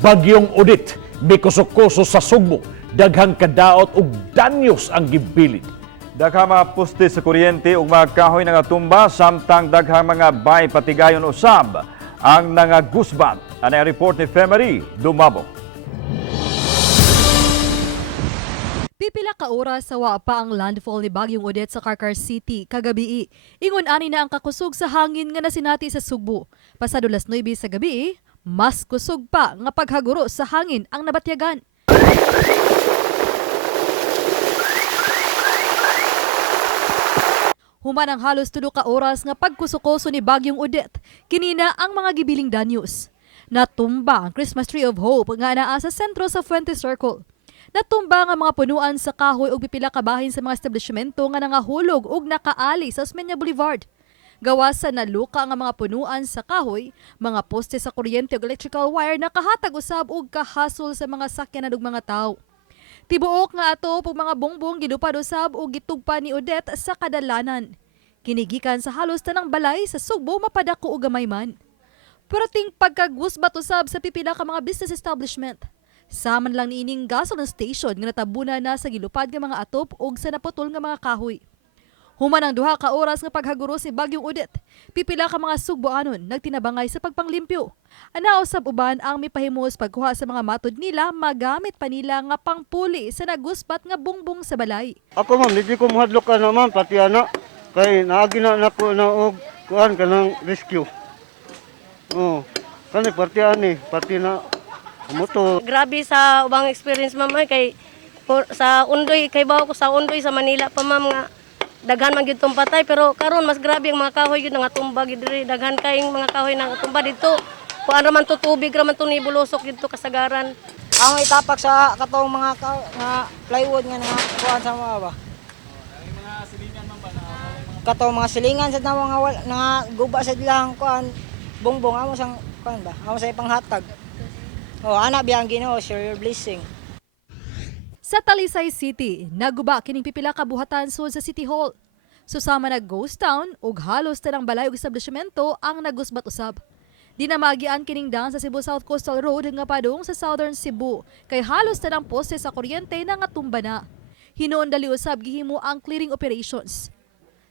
Bagyong Odette, mikusukoso sa Sugbo, daghang kadaot ug danyos ang gibilid. Daghang mga poste sa kuryente ug mga kahoy nga tumba samtang daghang mga bay patigayon usab ang nangagusbat. Ano ang report ni Femery Dumabo. Pipila ka oras sa wa pa ang landfall ni Bagyong Odette sa Carcar City kagabi. Ingon ani na ang kakusog sa hangin nga nasinati sa Sugbo. Pasado las 9 sa gabi, mas kusog pa nga paghaguro sa hangin ang nabatyagan. Human ang halos 2 ka oras nga pagkusukoso ni Bagyong Odette, kinina ang mga gibiling danyos. Natumba ang Christmas Tree of Hope nga naa sa sentro sa Fuente Circle. Natumba nga mga punuan sa kahoy ug pipila ka bahin sa mga establishmento nga nangahulog ug nakaali sa Osmeña Boulevard. Gawasan na luka nga mga punuan sa kahoy, mga poste sa kuryente ug electrical wire nakahatag usab og kahasol sa mga sakyanan ug mga tawo. Tibuok nga ato pag mga bongbong gilupad usab ug gitugpa ni Odette sa kadalanan. Kinigikan sa halos tanang balay sa Sugbo mapadako og gamay man. Parating pagkagusbat usab sa pipila ka mga business establishment. Saman lang niining gasoline station nga natabuna na sa gilupad nga mga atop ug sa naputol nga mga kahoy. Human ang 2 ka oras nga paghaguro si Bagyong Odette, pipila ka mga Sugboanon nagtinabangay sa pagpanglimpyo. Anao sab uban ang mipahimos pagkuha sa mga matod nila magamit pa nila nga pangpuli sa nagusbat nga bungbong sa balay. Ako ma'am, hindi ko mahadlok ka naman, pati kay naagi na ko na og kuan ka ng rescue. Oh, kani pati na motor. Grabe sa ubang experience ma'am ay kay sa Undoy, kay bawa ko sa Undoy sa Manila pa ma'am nga daghan man gyud tong patay pero karon mas grabe ang mga kahoy gyud nga tumba gyud diri, daghan kayong mga kahoy nga tumba dito. Kuan ra man to tubig ra man to nibulusok dito kasagaran. Ang itapak sa katong mga plywood nga kuan sa mga ba. Katong mga silingan sa mga guba sa dilang kuan bongbong amo sang kuan ba. Amo sa ipanghatag. Oh, ana biyang Ginoo, share your blessing. Sa Talisay City, naguba kining pipila ka buhatan sud sa City Hall. Susama na ghost town ug halos tanang balay ug establishmento ang nagusbat usab. Dinamagian kining daan sa Cebu South Coastal Road nga padung sa Southern Cebu kay halos tanang poste sa kuryente na nga tumba na. Hinuon dali usab gihimo ang clearing operations.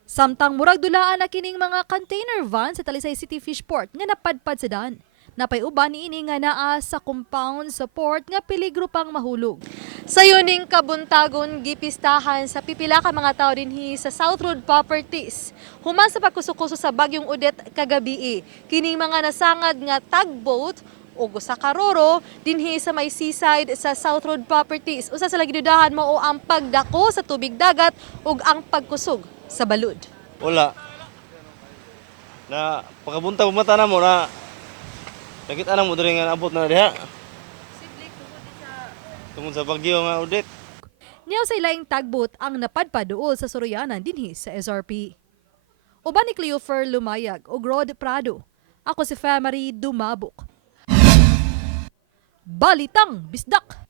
Samtang murag dulaan na kining mga container van sa Talisay City Fishport nga napadpad sa daan. Napay uban niini nga naa sa compound sa port nga peligro pang mahulog. Sa yuning kabuntagon gipistahan sa pipila ka mga tawo dinhi sa South Road Properties. Human sa pagkusukuso sa Bagyong Odette kagabi, kining mga nasangad nga tugboat o sa karoro dinhi sa may seaside sa South Road Properties. Usa sa gidudahan mao ang pagdako sa tubig dagat ug ang pagkusog sa balud. Wala. Na pagkabuntag mata na mo na nakita na mo diri nga abot na diha. Tungod sa bagyo nga Odette. Niyaw sa ilaing tugboat ang napadpad duol sa Soroyanan dinhi sa SRP. Uban ni Cleofer Lumayag ug Rod Prado. Ako si Femery Dumabok. Balitang Bisdak.